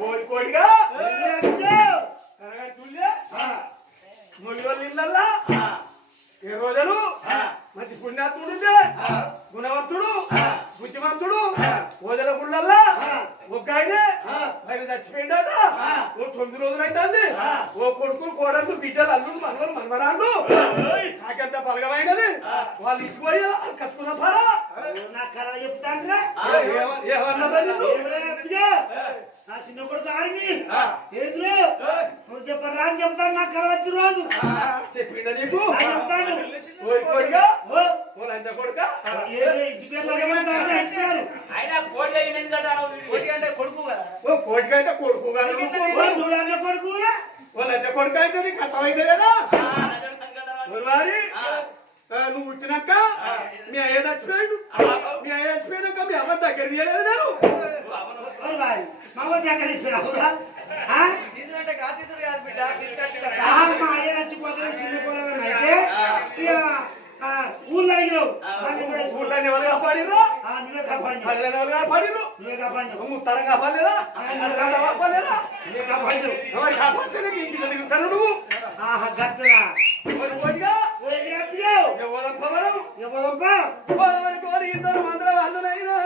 కోడి కోడిగా? కరగట్టుల్లే మొయ్యోళ్ళ ఇళ్ళల్లా ఏ రోజులు? మంచి పుణ్యాత్ముడు గుణవంతుడు? బుద్ధిమంతుడు? ఓదల గుళ్ళల్లా? ఒక ఆయనే ఆయన చచ్చిపోయిందట? ఓ తొమ్మిది రోజులు అవుతుంది ఓ కొడుకులు కోడళ్ళు బిడ్డలు అల్లుడు మనవరు మనవరాళ్ళు. నాకెంత బలగమైనది? వాళ్ళు ఇచ్చిపోయి కట్టుకున్న పరా నా కళ చెప్తాండ్రా? ఏమన్నదా నిన్ను? నా చిన్న కొడుకు ఆర్మీ ఏంద్రు? నువ్వు చెప్పరా అని చెప్తాను నా కళ వచ్చి రోజు. చెప్పిండా నీకు? చెప్తాను. ఏదో. కోటి అంటే కొడుకు కదా. ఓ కోటి కొడుకు కాదు. కొడుకు. లంచ కొడుకు ఆ, నువ్వు పుట్టినాక మీ అయ్య చచ్చిపోయాడు. మీ అయ్య చచ్చిపోయినాక మీ అమ్మ దగ్గర తీయలేదు నేను. ఊర్లో అడిగినావు. ఊళ్ళని ఎవరు కాపాడిర్రు? ఆ, నువ్వే కాపాడినావు. పల్లెని ఎవరు కాపాడిర్రు? నువ్వే కాపాడినావు. ముత్తరం కాపాడలేదా? అల్లాడ కాపాడలేదా? నువ్వే కాపాడినావు. ఎవరు కాపాడితే నీకు ఇంటికి తిరుగుతాను నువ్వు? ఆహా, గట్లనా? ఎవరు కోటిగా ఓ, ఎక్కడ అప్పినావు? ఎవరు పవనం ఎవరబ్బా? పవనం కోరి ఇద్దరు మందుల వాళ్ళనైనా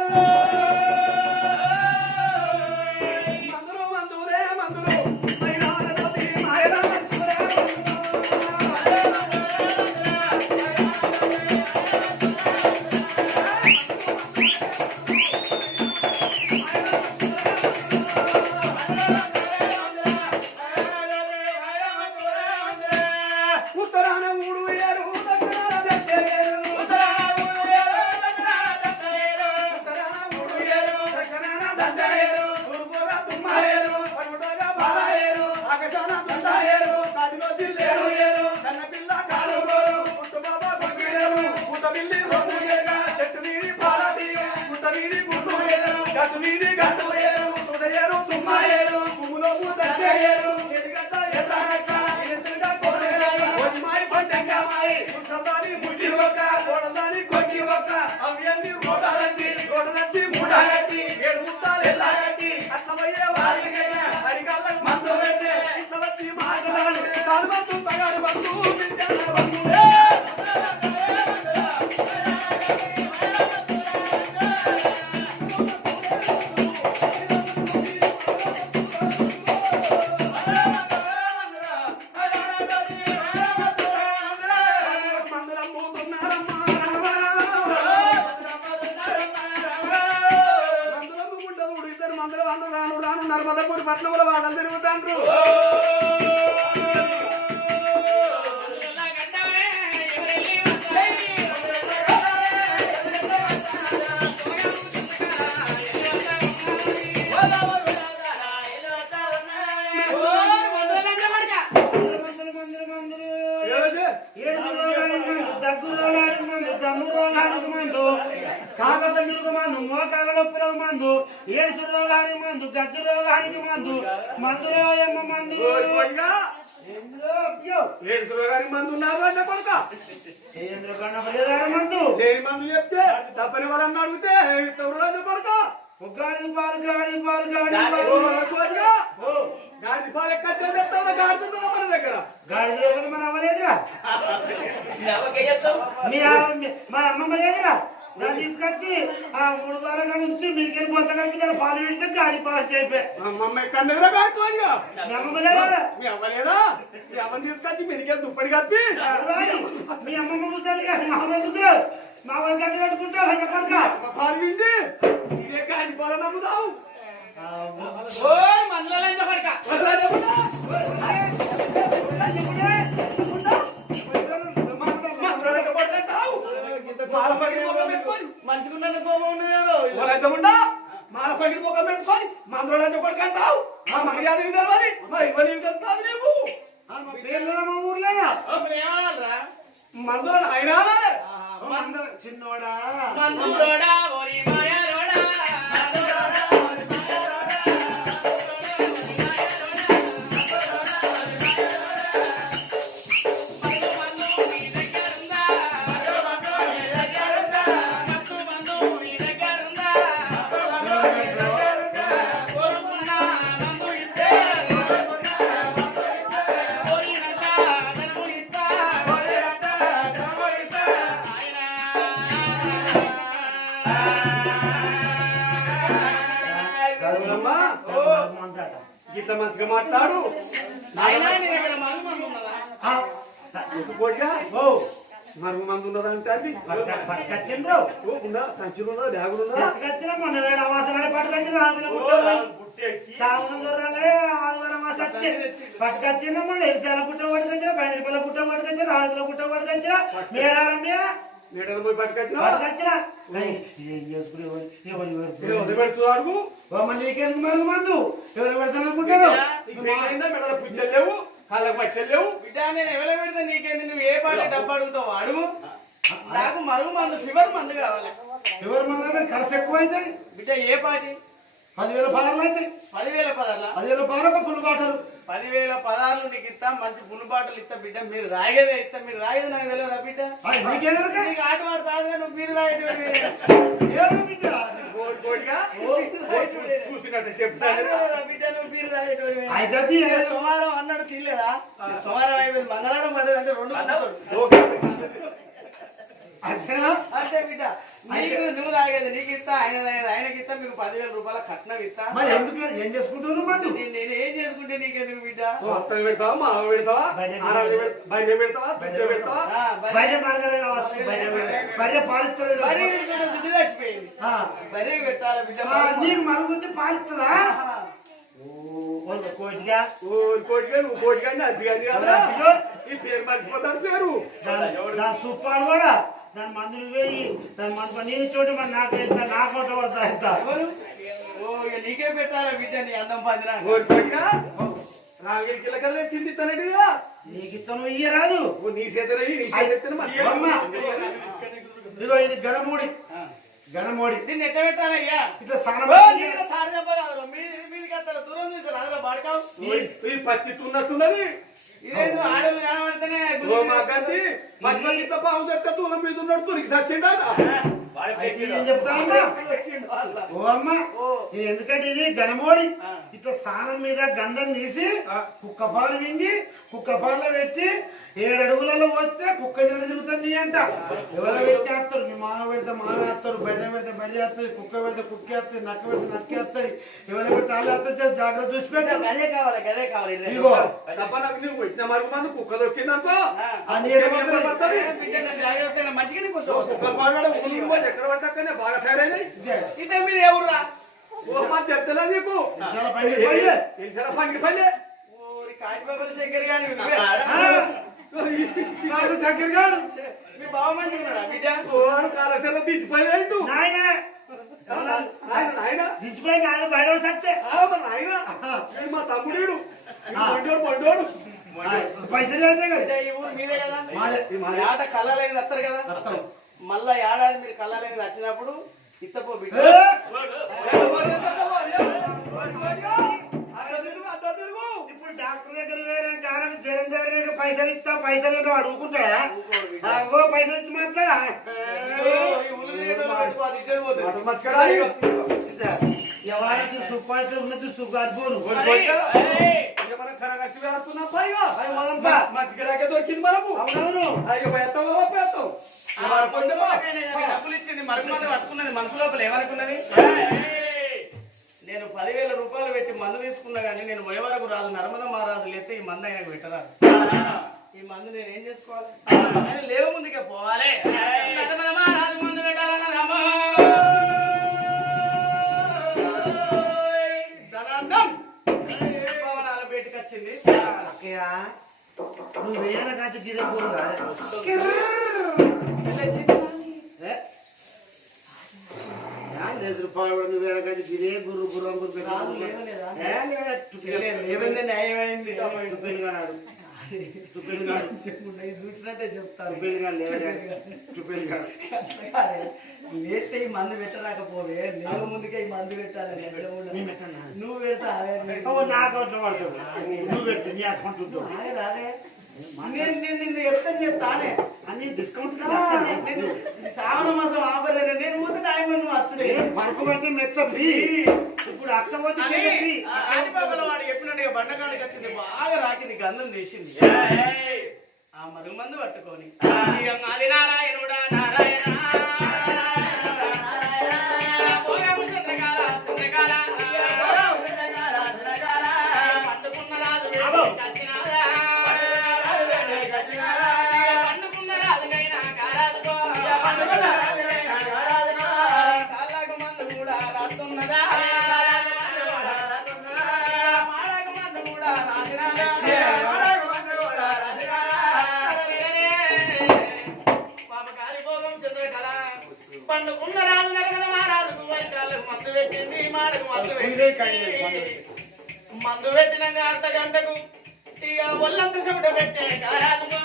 Andrew. మిరుగు మందు, మోకాల నొప్పులకు మందు, ఏడుసు రోగానికి మందు, గజ్జు రోగానికి మందు, మందులో ఏమో మందు. మందు చెప్తే తప్పని వాళ్ళని అడిగితే తవరాజు కొడుక? గాడి పాలు, గాడి పాలు, గాడి ఓ పాలు. గాడి పాలు ఎక్కడ చేస్తావు గాడుతుందా మన దగ్గర. గాడి లేకపోతే మన అవ్వలేదురా మీ ఆ- మీ- మా అమ్మమ్మ లేదురా? దాన్ని తీసుకొచ్చి ఆ మూడు వారాల నుంచి మీకు కలిపి దాని పాలు పెడితే గాడి పాలు చెప్పే మా అమ్మ ఎక్కడ దగ్గర గాడుకోనిగా మీ అవ్వలేదా మీ అమ్మని తీసుకొచ్చి మీరికే దుప్పటి కప్పి. మీ అమ్మమ్మ ముసలి గారు మా అమ్మ ముసలు మా వాళ్ళు గట్టి కట్టుకుంటారు చెప్పక పాలు తీసి ఇదే గాడి పాలు నమ్ముదావు మనిషికున్న కోపం ఉంది కదా? మాల పగిలి ముఖం పెట్టుకొని మందులో కొడుకంటావు మా మర్యాద విధాలి మా ఇవ్వని కాదు నీవు మా ఊర్లేనా. మందులో అయినా చిన్నోడా? మందులోడా? ఇట్లా మంచిగా మాట్లాడు. మరుగు ఓ మంది అది. పట్టుకొచ్చిండ్రు. సంచులు మొన్న వేరే పట్టుకొచ్చిన పట్టుకొచ్చిన మొన్న ఎరిసాల పుట్ట పట్టుకొచ్చిన పైన పిల్ల పుట్ట పట్టుకొచ్చిన ఆరుల పుట్ట పట్టుకొచ్చిన మేడారం మీద నీడలు పోయి మందు? ఎవరు పెడతాను అనుకుంటారు? మెడల పుచ్చలు లేవు కాళ్ళకు పచ్చలు లేవు. బిడ్డ నేను ఎవరు పెడితే నీకేంది నువ్వు ఏ పాట డబ్బు అడుగుతావు? అడుగు. నాకు మరుగు మందు ఫీవర్ మందు కావాలి. ఎవరు మంది ఖర్చు ఎక్కువ అయితే బిడ్డ ఏ పాటి పదివేల పదార్లు అయితే. పదివేల పదార్ల? పదివేల పదార్లు పుల్లు బాటలు. పదివేల పదార్లు నీకు ఇస్తా మంచి పుల్లు బాటలు ఇస్తా బిడ్డ. మీరు రాగేదే ఇస్తా మీరు రాగేది నాకు తెలియదా బిడ్డ? అది నీకు ఆట తెలియదా బిడ్డ. నువ్వు మీరు అది. ఏ సోమవారం అన్నాడు తినలేదా? సోమవారం అయిపోయింది మంగళవారం పడ్డది అంటే రెండు? అంతే బిడ్డ. నీకు నువ్వు తాగేది నీకు ఇస్తా ఆయన తాగేది ఆయనకి ఇస్తా మీకు పదివేల రూపాయల కట్నం ఇస్తా. మరి ఎందుకు ఏం చేసుకుంటున్నారు మందు నేను నేను ఏం చేసుకుంటే నీకెందుకు బిడ్డ? మొత్తం పెడతావా? మా పెడతావా? బయట ఆరాలు పెడ- బయట పెడతావా? దుడ్డు పెడతావా? ఆ, బర్రె- భార్య మార్గరే కావచ్చు భార్య భార్య పాలిస్తలేదు. బర్రె విడిచిన దుడ్డు చచ్చిపోయింది. ఆ. బర్రె పెట్టాలి బిడ్డ. ఆ, నీకు మరుగుద్ది పాలిస్తుందా. కోటిగా ఓ కోటిగా. నువ్వు కోటిగా అది కానీ కదా ఈ పేరు మర్చిపోతాను పేరు. దాని కూడా. దాని మందులు వేయి దాని మందు నేను చోటు మరి నాకు ఎంత నాకు కొట్ట పడతా ఎంత? నీకే పెట్టాలి బిడ్డ నీ అందం పది నాకు ఓ కోటిగా రాగిరి కిలకల్లే చిందిస్తానట్టుగా నీకు ఇత్తను ఇయ్యరాదు. నీ చేతులు ఇది గణమూడి ఆ. గణమూడి దీన్ని ఎట్ట పెట్టాలి అయ్యా ఇట్లా స్నానం. దూరం చూస్తారు. అందులో పడకావు. ఈ పచ్చి తున్నట్టున్నది ఇదేందో ఆడోళ్ళు కనబడితేనే మధ్య ఇట్లా బాగు చెక్క తూలం మీద ఉన్నట్టు తురికి ఓ అమ్మ ఎందుకంటే ఇది గణమోడి ఆ. ఇట్లా స్నానం మీద గంధం తీసి. కుక్క పాలు వింగి కుక్క పాలు పెట్టి ఏడు అడుగులలో పోస్తే కుక్క తిరగ తిరుగుతుంది అంట. ఎవరు పెట్టేస్తారు మీ మామ పెడితే మామ వేస్తారు బర్రె పెడితే బర్రె వేస్తుంది కుక్క పెడితే కుక్క వేస్తుంది నక్క పెడితే నక్క వేస్తుంది ఎవరు పెడితే వాళ్ళు వేస్తారు జాగ్రత్త చూసి పెట్టు. గదే కావాలి గదే కావాలి. ఇగో మరుగు మంది కుక్క దొక్కిందనుకో. ఆ. నీడ ఎక్కడ పడుతుంది? ఏ, బిడ్డ నాకు జాగ్రత్తగా మంచిగానే కూర్చో. కుక్క పాడాడు ఊరికి పోతే ఎక్కడ పడితే అక్కడనే బాగా తయారైనాయి ఇదే మీరు ఎవరురా? ఓ మా చెప్తలే నీకు. తెలిసారా పంగి పల్లె కాటిబాబుల శంకర్ కాదు మీ బావ బిడ్డ? నాయన. బయట నాయన మా తమ్ముడు పండోడు పండోడు పైసలు ఈ ఊరు మీదే మాదే. ఆట కళ్ళలేని వస్తారు కదా. మళ్ళా ఏడాది మీరు కళ్ళలేని వచ్చినప్పుడు ఇత్తపో బిడ్డ. ఇప్పుడు డాక్టర్ దగ్గర వేరే పైసలు ఇస్తా పైసలు ఇవ్వడం అడుగుకుంటాడా? ఓ పైసలు ఇచ్చి మాట్లాడా? ఎవరైతే సుపాటు ఉన్నది. మస్కరాకే దొరికింది మనకు. అవునవును. అయ్యో పెడతాం డబ్బులు ఇచ్చింది మరుగు మందు పట్టుకున్నది మనసు లోపల ఏమనుకున్నది? నేను పదివేల రూపాయలు పెట్టి మందు తీసుకున్నా కానీ నేను పోయే వరకు రాదు నర్మద మహారాజు లేస్తే ఈ మందు ఆయనకు పెట్టరా ఈ మందు నేను ఏం చేసుకోవాలి? లేవు ముందుకే పోవాలి. లేవందే న్యాయమైంది. చూసినట్టే చెప్తాను. లేవడాడు లేస్తే ఈ మందు పెట్టరాకపోవే. నేను ముందుకే ఈ మందు పెట్టాలి? నువ్వు పెడతా నా నువ్వు పెట్టు నీ అకౌంట్ ఉంటుంది రాదే నేను నేను నిన్ను చెప్తాను చెప్తానే అన్ని డిస్కౌంట్ శ్రావణ మాసం ఆఫర్ నేను పోతే టైం నువ్వు అచ్చుడే పరుపు బట్టి మెత్త ఫ్రీ ఇప్పుడు అక్క పోతే అని చెయ్యి ఫ్రీ ఆ కాణిపాకల వాడు చెప్పినట్టుగా బండకాడికి వచ్చింది బాగా రాకింది గంధం చేసింది ఆ మరుగు మందు పట్టుకొని. ఆది నారాయణుడా నారాయణ. మందు పెట్టినాక అర్ధ గంటకు ఒళ్ళంత చెమట పెట్టే కారాలుగా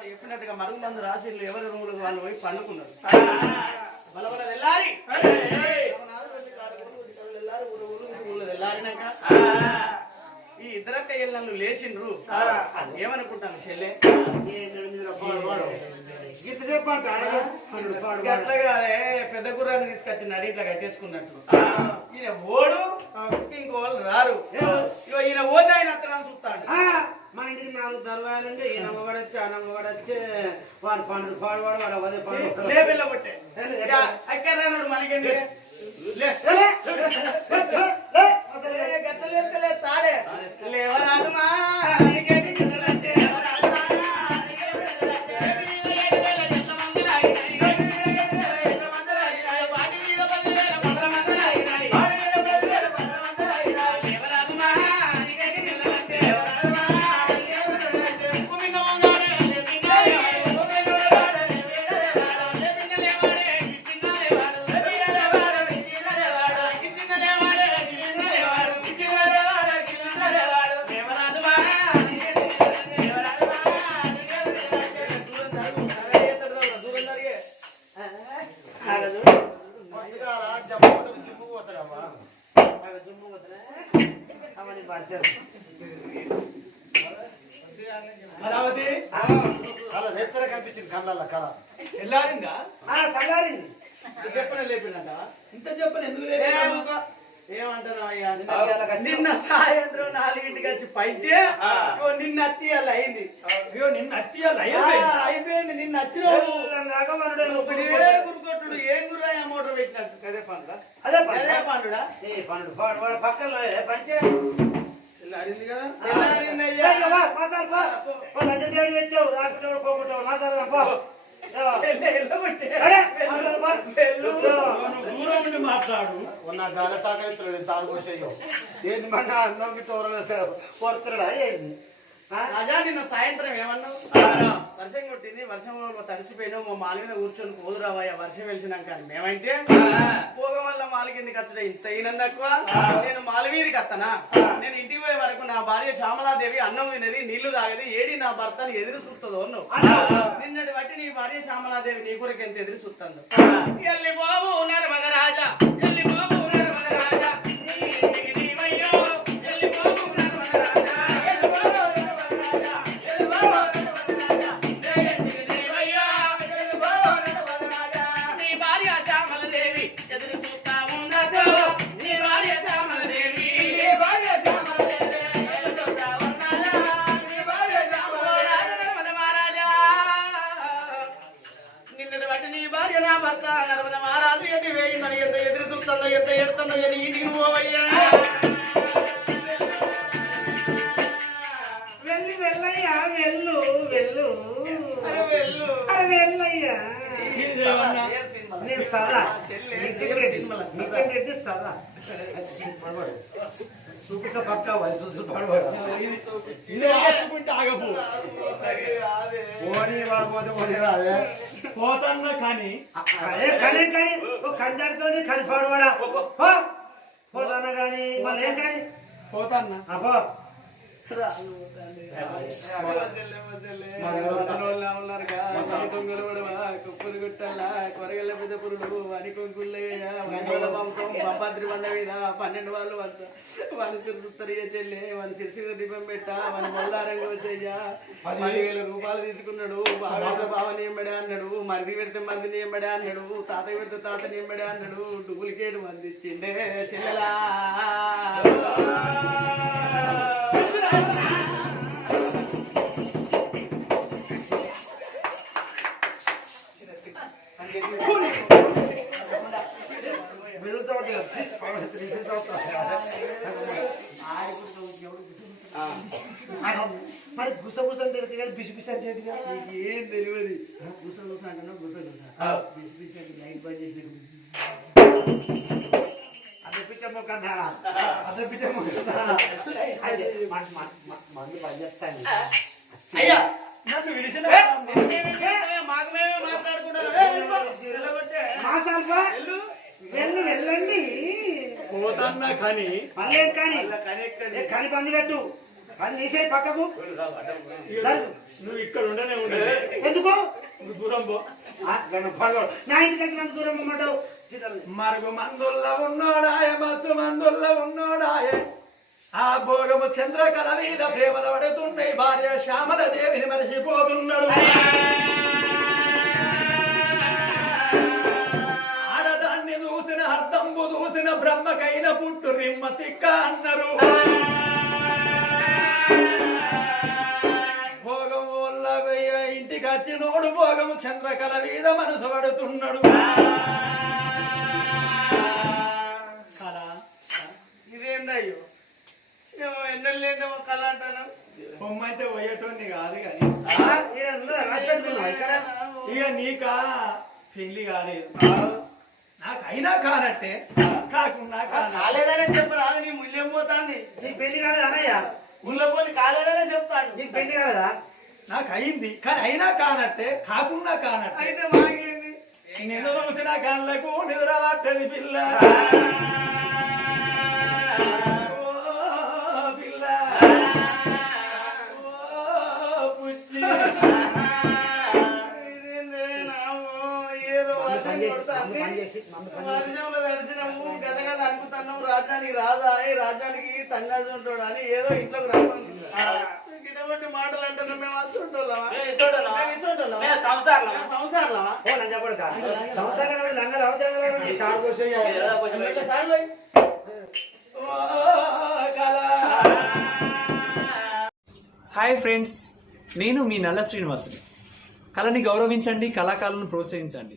వాడు చెప్పినట్టుగా మరుగు మందు రాసిళ్ళు ఎవరి రూములకు వాళ్ళు పోయి పండుకున్నారు. బలబల వెళ్ళాలి వెళ్ళారినాక ఈ ఇద్దరక్క ఇళ్ళను లేచిండ్రు. ఏమనుకుంటాను చెల్లె? గీత చెప్పంట పాడు పాడు అట్లా కాదే పెద్ద గుర్రాన్ని తీసుకొచ్చి నడి ఇట్లా కట్టేసుకున్నట్టు. ఈయన ఓడు ఇంకోళ్ళు రారు. ఇగో ఈయన ఓది ఆయన అత్తనాన్ని చూస్తాడు. మన ఇంటికి నాలుగు దర్వాయాలుండి ఈయన మొగడొచ్చి ఆయన మొగడొచ్చి వాడు పండు పాడు వాడు వాడు అదే పండు లే పిల్ల కొట్టే. అక్కడ రానుడు నిన్న అత్తి అలా అయింది. అయ్యో నిన్న అత్తియాలి? అయిపోయింది. నిన్న గురుకొట్టుడు ఏం గురాయ మోటార్ పెట్టినట్టు? అదే పండు అదే అదే పండుడా ఏ పండు పాడు వాడు పక్కన పంచే అడింది కదా? ఏ, తెల్లారిందయ్యా. ఇక వా, మాసాలు పో. పో, లంచం చేయడం పెట్టావు, రాత్రి పోగొట్టావు. అరే, మాసాలు పో. మాట్లాడు. ఉన్న గాలి తాగలిస్తున్నాడు తాను పోసేయో. ఏంది మన అన్నం కొడుతున్నాడా ఏంది? ఆ? రాజా నిన్న సాయంత్రం ఏమన్నావు? వర్షం కొట్టింది వర్షం తడిసిపోయినావు మా మాల మీద కూర్చొని పోదురావయ్యా వర్షం వెలిసినాక. అని మేమంటే పోగం వల్ల మాల కిందకి వచ్చడం ఇంత అయినందు తక్కువ. నేను మాల మీదకి వస్తానా నేను ఇంటికి పోయే వరకు నా భార్య శ్యామలాదేవి అన్నం తినేది నీళ్ళు తాగేది ఏడి నా భర్తని ఎదురు చూస్తుందో నువ్వు నిన్నటి బట్టి నీ భార్య శ్యామలాదేవి నీ కొరకు ఎంత ఎదురు చూస్తుందో? ఎల్లి బాబు నర్మద రాజా చూపిట పక్క వయసు ఆపుకుంటే ఆగపు ఓడి వాడు పోతే పోతే రాదే పోతన్నా కానీ కనీ కనీ కని పాడువాడా పో పోతానా కానీ మళ్ళీ ఏం కానీ? పోతన్నా అబ్బో. పన్నెండు వాళ్ళు వాళ్ళ సిరుసుత్తరి చెల్లె వాళ్ళ సిరిసిన దీపం పెట్ట వాళ్ళ మొల్లారంగా వచ్చేయ్యా పదివేల రూపాయలు తీసుకున్నాడు బాగా బావని ఎంబడే అన్నాడు మరిది పెడితే మరిదిని ఎంబడే అన్నాడు తాత పెడితే తాతని ఎంబడే అన్నాడు డూప్లికేట్ మంది ఇచ్చిండే చెల్లెలా మరి గుస గుస అంటే కానీ బిసి బిసి అంటే నీకు ఏం తెలియదు. గుస గుస అంటున్నా బిసి బిసి అంటే లైట్ బంద్ చేసిన అదే? అదే? అదే, మందు పనిచేస్తాను. అయ్యా నన్ను మాకు మేమే? వెళ్ళు. వెళ్ళండి పోతన్నా కానీ మళ్ళీ కానీ కానీ పంది పెట్టు కానీ తీసేయి పక్కకు. నువ్వు ఇక్కడ ఉండనే ఉండదు ఎందుకు నువ్వు దూరం పో. నా ఇంటికి దూరం చిన్నది. మరుగు మందుల్లో ఉన్నోడాయ మత్తు మందుల్లో ఉన్నోడాయ. ఆ భోగము చంద్రకళ మీద ప్రేమల పడుతుండే భార్య శ్యామల దేవిని మరిచిపోతున్నాడు ఆడదాన్ని చూసిన అర్థంబు చూసిన బ్రహ్మకైన పుట్టు రిమ్మ తిక్క అన్నారు. భోగము వల్ల ఇంటికి వచ్చినోడు భోగము చంద్రకళ మీద మనసు పడుతున్నాడు. ఇదేందయ్యో ఏమో ఎన్నెళ్ళు లేదేమో కళ అంటాను. బొమ్మ అయితే పోయేటోని కాదు కానీ? ఇక నీకా పెళ్ళి కాలేదు నాకు అయినా కానట్టే. కాకుండా కాలేదనే చెప్పు రాదు నీ ముల్యం పోతాంది? నీకు పెళ్ళి కాలేదా అన్నయ్య? ముళ్ళ పోని కాలేదనే చెప్తాడు. నీకు పెళ్ళి కాలేదా? నాకు అయింది కానీ అయినా కానట్టే కాకుండా కానట్టే. అయితే మాకేంది? నేను చూసిన కళ్ళకు నిద్ర పట్టది పిల్ల. వర్షంలో తడిసినాము గదగద అనుకుతున్నాము రాజానికి రాదా ఈ రాజానికి తంగాజు ఉంటాడు అని ఏదో ఇంట్లోకి రావాలి ఇటువంటి మాటలు అంటున్నాం మేము. సంసారం లంగలు అవుతాయి తాడు కళ హాయ్ ఫ్రెండ్స్ నేను మీ నల్ల శ్రీనివాసుని. కళని గౌరవించండి కళాకారులను ప్రోత్సహించండి.